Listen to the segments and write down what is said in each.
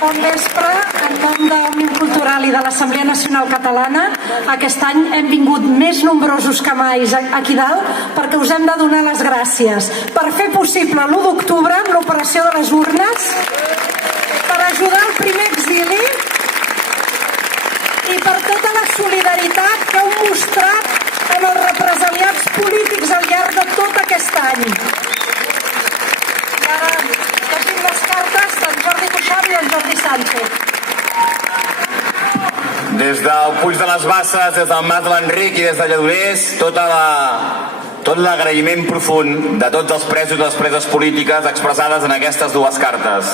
Bon vespre, en nom d'Òmnium Cultural i de l'Assemblea Nacional Catalana. Aquest any hem vingut més nombrosos que mai aquí dalt perquè us hem de donar les gràcies per fer possible l'1 d'octubre amb l'operació de les urnes, per ajudar el primer exili i per tota la solidaritat que heu mostrat amb els represaliats polítics al llarg de tot aquest any. I ara llegim les cartes d'en Jordi Cuixart i d'en Jordi Sánchez. Des del Puig de les Basses, des del Mas de l'Enric i des de Lledoners, tot l'agraïment profund de tots els presos i les preses polítiques expressades en aquestes dues cartes.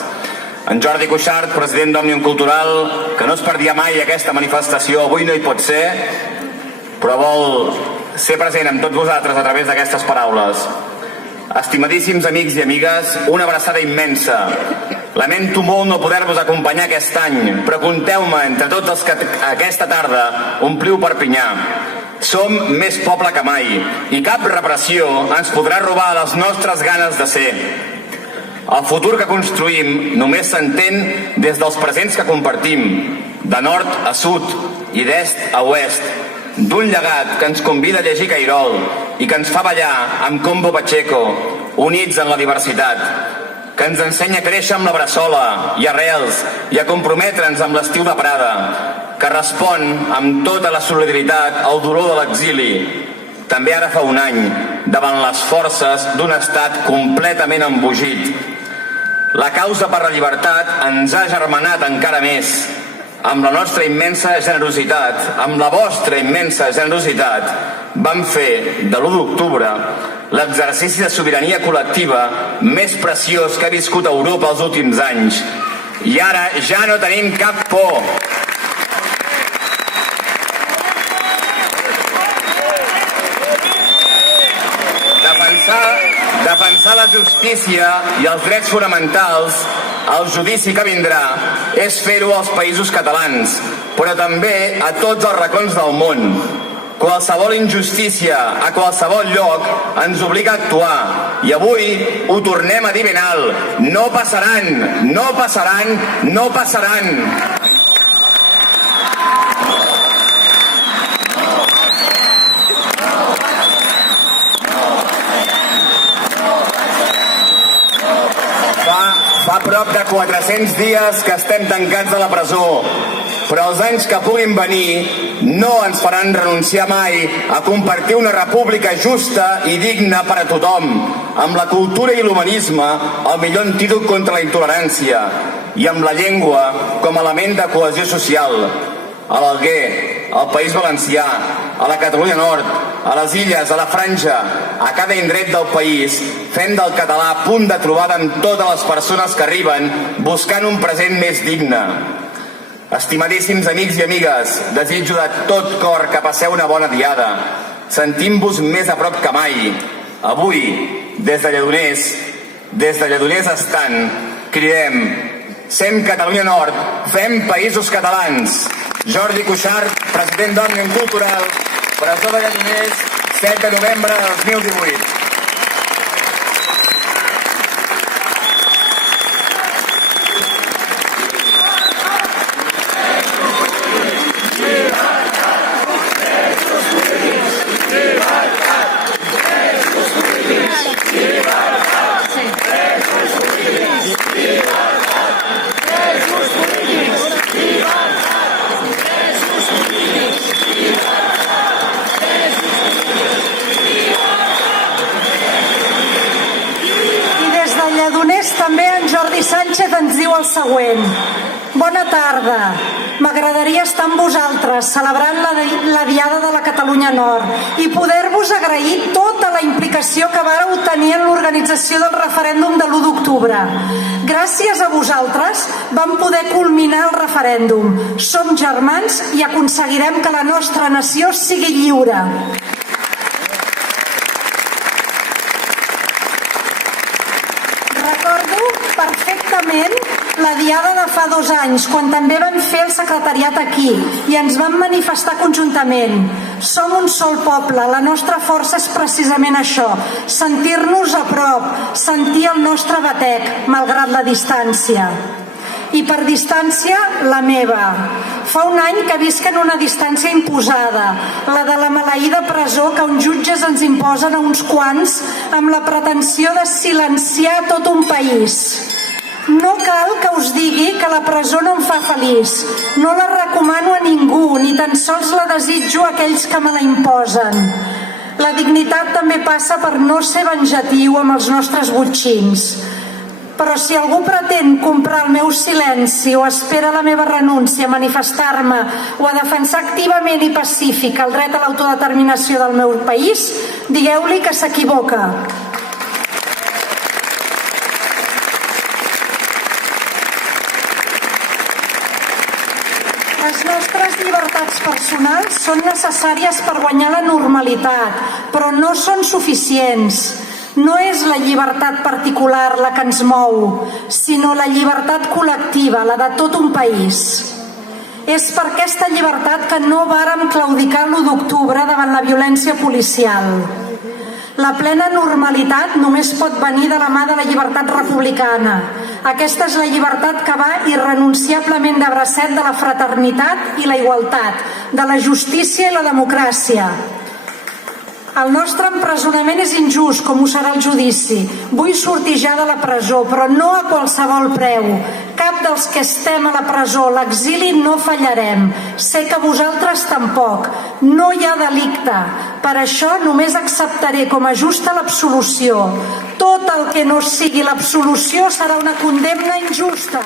En Jordi Cuixart, president d'Òmnium Cultural, que no es perdia mai aquesta manifestació, avui no hi pot ser, però vol ser present amb tots vosaltres a través d'aquestes paraules. Estimadíssims amics i amigues, una abraçada immensa. Lamento molt no poder-vos acompanyar aquest any, però compteu-me entre tots els que aquesta tarda ompliu Perpinyà. Som més poble que mai i cap repressió ens podrà robar les nostres ganes de ser. El futur que construïm només s'entén des dels presents que compartim, de nord a sud i d'est a oest, d'un llegat que ens convida a llegir Cairol i que ens fa ballar amb Combo Pacheco, units en la diversitat, que ens ensenya a créixer amb la bressola i arrels i a comprometre'ns amb l'estiu de Prada, que respon amb tota la solidaritat al dolor de l'exili, també ara fa un any, davant les forces d'un estat completament embogit. La causa per la llibertat ens ha germanat encara més. Amb la nostra immensa generositat, amb la vostra immensa generositat, vam fer de l'1 d'octubre l'exercici de sobirania col·lectiva més preciós que ha viscut Europa els últims anys. I ara ja no tenim cap por. Defensar la justícia i els drets fonamentals, el judici que vindrà, és fer-ho als països catalans, però també a tots els racons del món. Qualsevol injustícia a qualsevol lloc ens obliga a actuar. I avui ho tornem a dir ben alt. No passaran, no passaran, no passaran. Fa prop de 400 dies que estem tancats a la presó, però els anys que puguin venir no ens faran renunciar mai a compartir una república justa i digna per a tothom, amb la cultura i l'humanisme el millor antídot contra la intolerància, i amb la llengua com a element de cohesió social. A l'Alguer, al País Valencià, a la Catalunya Nord, a les Illes, a la Franja, a cada indret del país, fent del català punt de trobada amb totes les persones que arriben buscant un present més digne. Estimadíssims amics i amigues, desitjo de tot cor que passeu una bona diada, sentint-vos més a prop que mai. Avui, des de Lledoners estant, cridem: Sem Catalunya Nord, fem països catalans. Jordi Cuixart, president d'Òmnium Cultural, presó de Lledoners, 7 de novembre de 2018. També en Jordi Sánchez ens diu el següent: bona tarda, m'agradaria estar amb vosaltres celebrant la Diada de la Catalunya Nord i poder-vos agrair tota la implicació que vareu tenir en l'organització del referèndum de l'1 d'octubre. Gràcies a vosaltres vam poder culminar el referèndum. Som germans i aconseguirem que la nostra nació sigui lliure. Recordo perfectament la diada de fa 2 anys, quan també vam fer el secretariat aquí i ens vam manifestar conjuntament. Som un sol poble, la nostra força és precisament això, sentir-nos a prop, sentir el nostre batec, malgrat la distància. i per distància la meva. Fa un any que visc en una distància imposada, la de la maleïda presó que uns jutges ens imposen a uns quants amb la pretensió de silenciar tot un país. No cal que us digui que la presó no em fa feliç. No la recomano a ningú, ni tan sols la desitjo a aquells que me la imposen. La dignitat també passa per no ser venjatiu amb els nostres botxins. Però si algú pretén comprar el meu silenci o espera la meva renúncia a manifestar-me o a defensar activament i pacífic el dret a l'autodeterminació del meu país, digueu-li que s'equivoca. Les nostres llibertats personals són necessàries per guanyar la normalitat, però no són suficients. No és la llibertat particular la que ens mou, sinó la llibertat col·lectiva, la de tot un país. És per aquesta llibertat que no vàrem claudicar l'1 d'octubre davant la violència policial. La plena normalitat només pot venir de la mà de la llibertat republicana. Aquesta és la llibertat que va irrenunciablement de bracet de la fraternitat i la igualtat, de la justícia i la democràcia. El nostre empresonament és injust, com ho serà el judici. Vull sortir ja de la presó, però no a qualsevol preu. Cap dels que estem a la presó, l'exili, no fallarem. Sé que vosaltres tampoc. No hi ha delicte. Per això només acceptaré com a justa l'absolució. Tot el que no sigui l'absolució serà una condemna injusta.